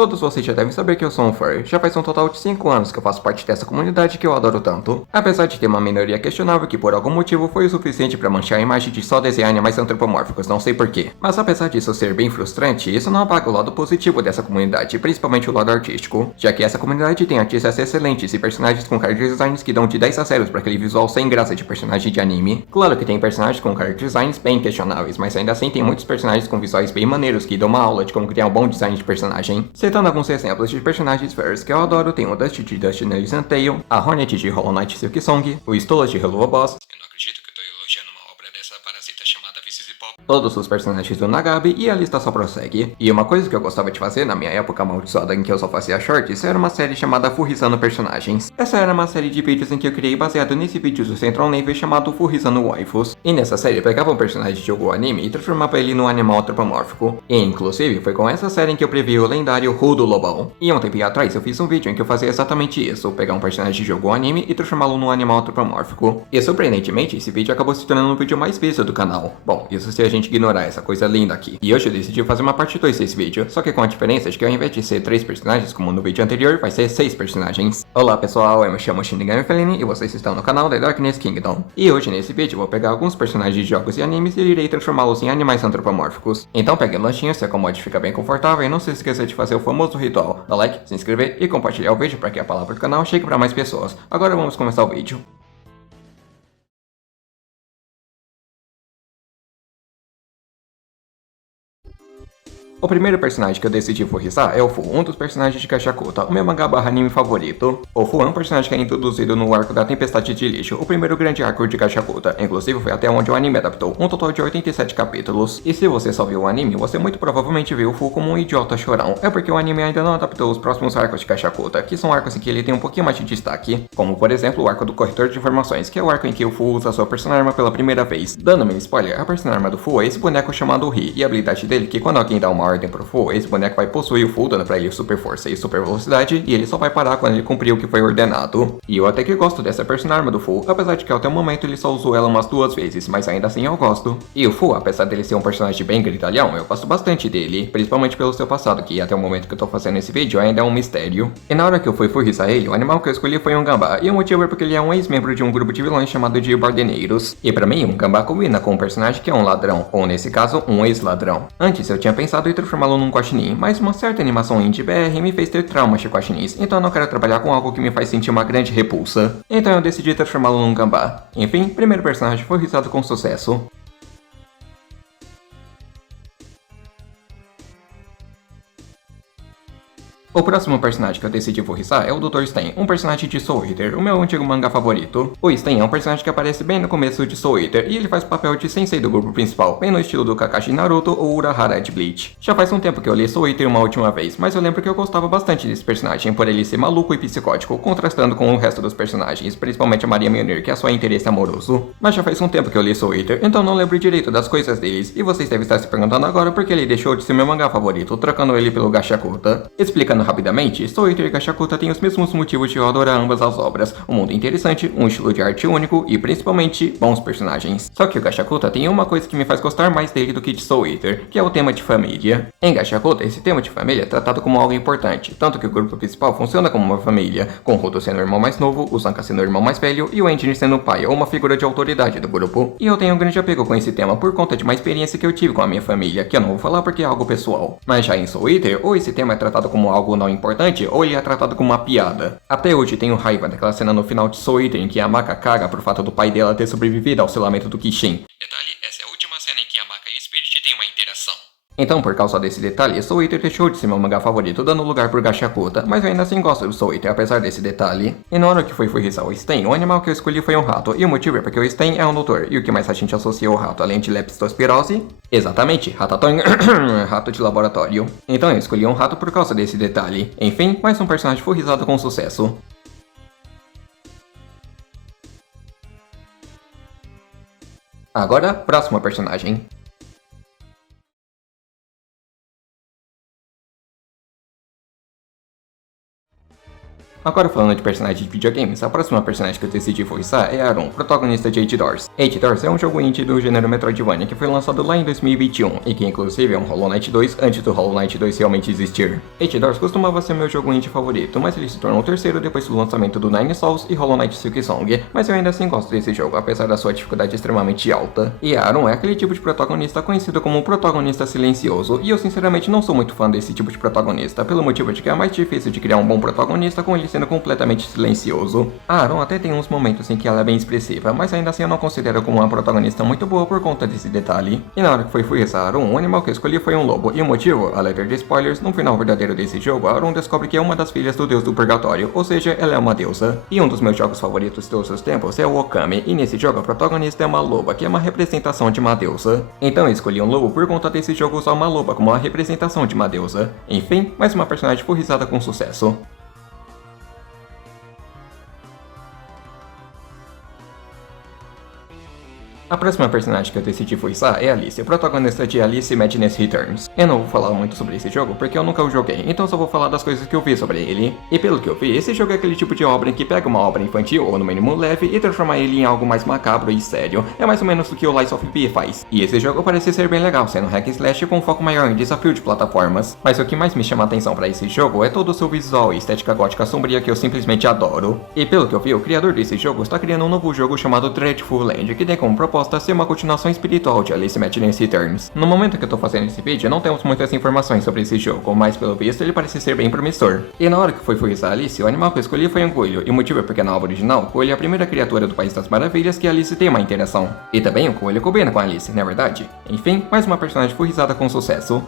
Todos vocês já devem saber que eu sou um furry. Já faz um total de 5 anos que eu faço parte dessa comunidade que eu adoro tanto. Apesar de ter uma minoria questionável que por algum motivo foi o suficiente pra manchar a imagem de só desenhar animais antropomórficos, não sei porquê. Mas apesar disso ser bem frustrante, isso não apaga o lado positivo dessa comunidade, principalmente o lado artístico, já que essa comunidade tem artistas excelentes e personagens com character designs que dão de 10 a 0 pra aquele visual sem graça de personagem de anime. Claro que tem personagens com character designs bem questionáveis, mas ainda assim tem muitos personagens com visuais bem maneiros que dão uma aula de como criar um bom design de personagem. Citando alguns exemplos de personagens furries que eu adoro, tem o Dusty de Dusty Nails and Tail, a Hornet de Hollow Knight Silk Song, o Stolas de Hello Boss. Eu não acredito que eu tô elogiando uma obra dessa parasita chamada Vices e Pop. Todos os personagens do Nagabi e a lista só prossegue. E uma coisa que eu gostava de fazer na minha época amaldiçoada em que eu só fazia shorts era uma série chamada Furrizando Personagens. Essa era uma série de vídeos em que eu criei baseado nesse vídeo do Central Navy chamado Furrizando Waifus. E nessa série eu pegava um personagem de jogo ou anime e transformava ele num animal antropomórfico. E inclusive foi com essa série em que eu previ o lendário Rudo Lobão. E um tempinho atrás eu fiz um vídeo em que eu fazia exatamente isso, pegar um personagem de jogo ou anime e transformá-lo num animal antropomórfico. E surpreendentemente esse vídeo acabou se tornando o vídeo mais visto do canal. Bom, isso se a gente ignorar essa coisa linda aqui. E hoje eu decidi fazer uma parte 2 desse vídeo, só que com a diferença de que ao invés de ser 3 personagens como no vídeo anterior, vai ser 6 personagens. Olá pessoal, eu me chamo Shinigami Felini e vocês estão no canal The Darkness Kingdom. E hoje nesse vídeo eu vou pegar alguns personagens de jogos e animes e irei transformá-los em animais antropomórficos. Então pegue um lanchinho, se acomode e fica bem confortável e não se esqueça de fazer o famoso ritual, dar like, se inscrever e compartilhar o vídeo para que a palavra do canal chegue para mais pessoas. Agora vamos começar o vídeo. O primeiro personagem que eu decidi furrizar é o Fu, um dos personagens de Kashakuta, o meu mangá barra anime favorito. O Fu é um personagem que é introduzido no arco da Tempestade de Lixo, o primeiro grande arco de Kashakuta, inclusive foi até onde o anime adaptou, um total de 87 capítulos. E se você só viu o anime, você muito provavelmente viu o Fu como um idiota chorão, é porque o anime ainda não adaptou os próximos arcos de Kashakuta, que são arcos em que ele tem um pouquinho mais de destaque, como por exemplo o arco do Corretor de Informações, que é o arco em que o Fu usa sua personarma pela primeira vez. Dando-me um spoiler, a personarma do Fu é esse boneco chamado Ri, e a habilidade dele é que quando alguém dá uma ordem pro Fu, esse boneco vai possuir o Fu, dando pra ele super força e super velocidade, e ele só vai parar quando ele cumprir o que foi ordenado. E eu até que gosto dessa personarma do Fu, apesar de que até o momento ele só usou ela umas 2 vezes, mas ainda assim eu gosto. E o Fu, apesar dele ser um personagem bem gritalhão, eu gosto bastante dele, principalmente pelo seu passado, que até o momento que eu tô fazendo esse vídeo ainda é um mistério. E na hora que eu fui furrizar ele, o animal que eu escolhi foi um gambá, e o motivo é porque ele é um ex-membro de um grupo de vilões chamado de Bardeneiros. E pra mim, um gambá combina com um personagem que é um ladrão, ou nesse caso, um ex-ladrão. Antes eu tinha pensado em transformá-lo num guaxinim, mas uma certa animação indie BR me fez ter traumas de guaxinins, então eu não quero trabalhar com algo que me faz sentir uma grande repulsa. Então eu decidi transformá-lo num gambá. Enfim, primeiro personagem foi furrizado com sucesso. O próximo personagem que eu decidi furrizar é o Dr. Stein, um personagem de Soul Eater, o meu antigo mangá favorito. O Stein é um personagem que aparece bem no começo de Soul Eater, e ele faz o papel de sensei do grupo principal, bem no estilo do Kakashi Naruto ou Urahara de Bleach. Já faz um tempo que eu li Soul Eater uma última vez, mas eu lembro que eu gostava bastante desse personagem, por ele ser maluco e psicótico, contrastando com o resto dos personagens, principalmente a Maria Mjolnir, que é só interesse amoroso. Mas já faz um tempo que eu li Soul Eater, então não lembro direito das coisas deles, e vocês devem estar se perguntando agora por que ele deixou de ser meu mangá favorito, trocando ele pelo Gashakuta. Explicando rapidamente, Soul Eater e Gashakuta têm os mesmos motivos de eu adorar ambas as obras, um mundo interessante, um estilo de arte único e principalmente bons personagens. Só que o Gashakuta tem uma coisa que me faz gostar mais dele do que de Soul Eater, que é o tema de família. Em Gashakuta, esse tema de família é tratado como algo importante, tanto que o grupo principal funciona como uma família, com o Ruto sendo o irmão mais novo, o Sanka sendo o irmão mais velho e o Enjin sendo o pai ou uma figura de autoridade do grupo. E eu tenho um grande apego com esse tema por conta de uma experiência que eu tive com a minha família, que eu não vou falar porque é algo pessoal. Mas já em Soul Eater, ou esse tema é tratado como algo não importante, ou ele é tratado como uma piada. Até hoje tenho raiva daquela cena no final de Soul Eater em que a Maka caga por fato do pai dela ter sobrevivido ao selamento do Kishin. Detalhe, essa é a última cena em que a Maka e o Spirit têm uma interação. Então, por causa desse detalhe, Soul Eater deixou de ser meu mangá favorito, dando lugar por Gashakuta, mas eu ainda assim gosto do Soul Eater, apesar desse detalhe. E na hora que fui furrizar o Stein, o animal que eu escolhi foi um rato, e o motivo é porque o Stein é um doutor, e o que mais a gente associa ao rato, além de leptospirose? Exatamente, ratatonho, rato de laboratório. Então eu escolhi um rato por causa desse detalhe. Enfim, mais um personagem furrizado com sucesso. Agora, próximo personagem. Agora falando de personagens de videogames, a próxima personagem que eu decidi voiçar é Aron, protagonista de Eight Doors. Eight Doors é um jogo indie do gênero Metroidvania que foi lançado lá em 2021 e que inclusive é um Hollow Knight 2 antes do Hollow Knight 2 realmente existir. Eight Doors costumava ser meu jogo indie favorito, mas ele se tornou o terceiro depois do lançamento do Nine Souls e Hollow Knight Silksong, mas eu ainda assim gosto desse jogo, apesar da sua dificuldade extremamente alta. E Aron é aquele tipo de protagonista conhecido como um protagonista silencioso, e eu sinceramente não sou muito fã desse tipo de protagonista, pelo motivo de que é mais difícil de criar um bom protagonista com ele sendo completamente silencioso. A Aron até tem uns momentos em que ela é bem expressiva, mas ainda assim eu não considero como uma protagonista muito boa por conta desse detalhe. E na hora que foi voiçar a Aron, o animal que eu escolhi foi um lobo, e o motivo, alerta de spoilers, no final verdadeiro desse jogo, a Aron descobre que é uma das filhas do deus do purgatório, ou seja, ela é uma deusa. E um dos meus jogos favoritos de todos os tempos é o Okami, e nesse jogo a protagonista é uma loba, que é uma representação de uma deusa. Então eu escolhi um lobo por conta desse jogo usar uma loba como uma representação de uma deusa. Enfim, mais uma personagem voiçada com sucesso. A próxima personagem que eu decidi voiçar é Alice, protagonista de Alice Madness Returns. Eu não vou falar muito sobre esse jogo porque eu nunca o joguei, então só vou falar das coisas que eu vi sobre ele. E pelo que eu vi, esse jogo é aquele tipo de obra em que pega uma obra infantil, ou no mínimo leve, e transforma ele em algo mais macabro e sério. É mais ou menos o que o Lies of P faz. E esse jogo parece ser bem legal, sendo hack slash com um foco maior em desafio de plataformas. Mas o que mais me chama a atenção para esse jogo é todo o seu visual e estética gótica sombria que eu simplesmente adoro. E pelo que eu vi, o criador desse jogo está criando um novo jogo chamado Dreadful Land, que tem como proposta ser uma continuação espiritual de Alice Madness Returns. No momento que eu tô fazendo esse vídeo, não temos muitas informações sobre esse jogo, mas pelo visto ele parece ser bem promissor. E na hora que foi voiçar Alice, o animal que eu escolhi foi um coelho, e o motivo é porque na obra original, o coelho é a primeira criatura do País das Maravilhas que a Alice tem uma interação. E também o coelho combina com a Alice, não é verdade? Enfim, mais uma personagem voiçada com sucesso.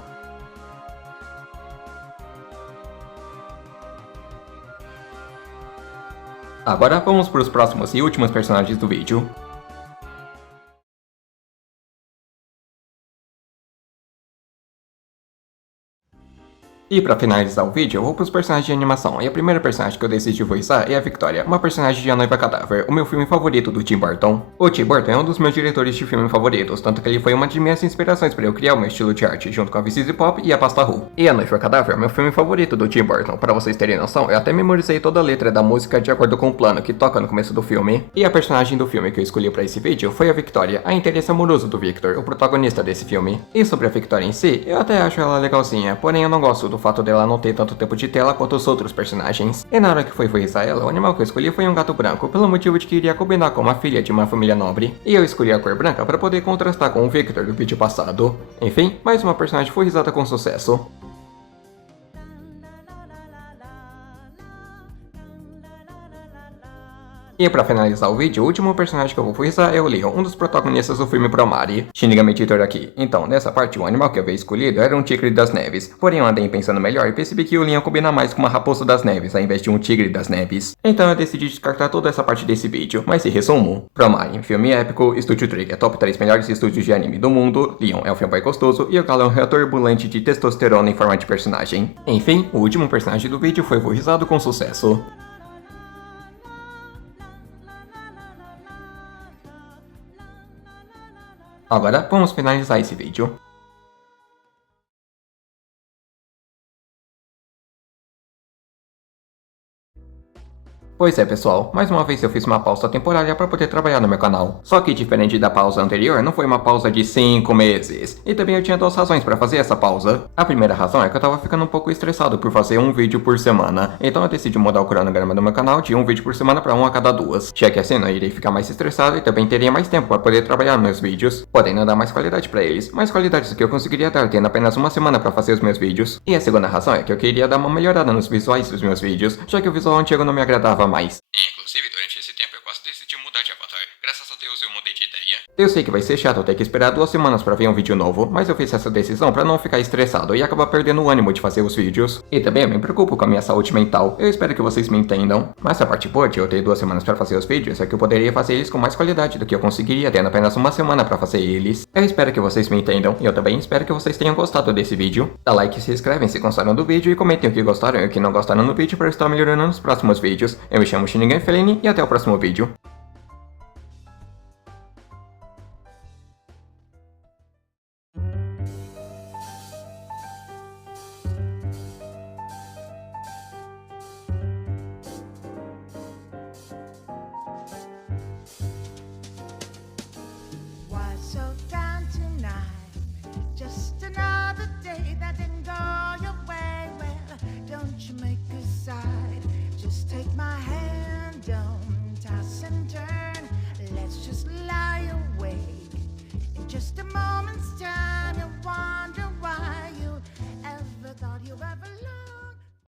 Agora vamos para os próximos e últimos personagens do vídeo. E pra finalizar o vídeo, eu vou pros personagens de animação, e a primeira personagem que eu decidi voiçar é a Victoria, uma personagem de A Noiva Cadáver, o meu filme favorito do Tim Burton. O Tim Burton é um dos meus diretores de filme favoritos, tanto que ele foi uma de minhas inspirações para eu criar o meu estilo de arte, junto com a VCZ Pop e a Pasta Who. E A Noiva Cadáver é o meu filme favorito do Tim Burton, para vocês terem noção, eu até memorizei toda a letra da música de acordo com o plano que toca no começo do filme. E a personagem do filme que eu escolhi para esse vídeo foi a Victoria, a interesse amoroso do Victor, o protagonista desse filme. E sobre a Victoria em si, eu até acho ela legalzinha, porém eu não gosto do fato dela não ter tanto tempo de tela quanto os outros personagens. E na hora que foi voiçar ela, o animal que eu escolhi foi um gato branco, pelo motivo de que iria combinar com uma filha de uma família nobre. E eu escolhi a cor branca para poder contrastar com o Victor do vídeo passado. Enfim, mais uma personagem voiçada com sucesso. E pra finalizar o vídeo, o último personagem que eu vou voiçar é o Leon, um dos protagonistas do filme Promare. Shinigami Titor aqui. Então, nessa parte, o animal que eu havia escolhido era um tigre das neves. Porém, eu andei pensando melhor e percebi que o Leon combina mais com uma raposa das neves, ao invés de um tigre das neves. Então eu decidi descartar toda essa parte desse vídeo. Mas se resumo, Promare, filme épico, Estúdio Trigger, top 3 melhores estúdios de anime do mundo, Leon é um fanboy gostoso e o Galo é um reator ambulante de testosterona em forma de personagem. Enfim, o último personagem do vídeo foi voiçado com sucesso. Agora vamos finalizar esse vídeo. Pois é, pessoal, mais uma vez eu fiz uma pausa temporária para poder trabalhar no meu canal. Só que diferente da pausa anterior, não foi uma pausa de 5 meses. E também eu tinha duas razões para fazer essa pausa. A primeira razão é que eu tava ficando um pouco estressado por fazer um vídeo por semana. Então eu decidi mudar o cronograma do meu canal de um vídeo por semana para um a cada duas. Já que assim eu irei ficar mais estressado e também teria mais tempo para poder trabalhar nos meus vídeos, podendo dar mais qualidade para eles. Mais qualidade do que eu conseguiria dar tendo apenas uma semana para fazer os meus vídeos. E a segunda razão é que eu queria dar uma melhorada nos visuais dos meus vídeos, já que o visual antigo não me agradava mais. Inclusive, durante esse tempo eu quase decidi mudar de avatar. Graças a Deus eu mudei de ideia. Eu sei que vai ser chato ter que esperar 2 semanas pra ver um vídeo novo, mas eu fiz essa decisão pra não ficar estressado e acabar perdendo o ânimo de fazer os vídeos. E também eu me preocupo com a minha saúde mental. Eu espero que vocês me entendam. Mas a parte boa de eu ter 2 semanas pra fazer os vídeos é que eu poderia fazer eles com mais qualidade do que eu conseguiria tendo apenas uma semana pra fazer eles. Eu espero que vocês me entendam e eu também espero que vocês tenham gostado desse vídeo. Dá like e se inscrevem se gostaram do vídeo e comentem o que gostaram e o que não gostaram no vídeo para eu estar melhorando nos próximos vídeos. Eu me chamo Shinigami Feline e até o próximo vídeo. just lie awake in just a moment's time.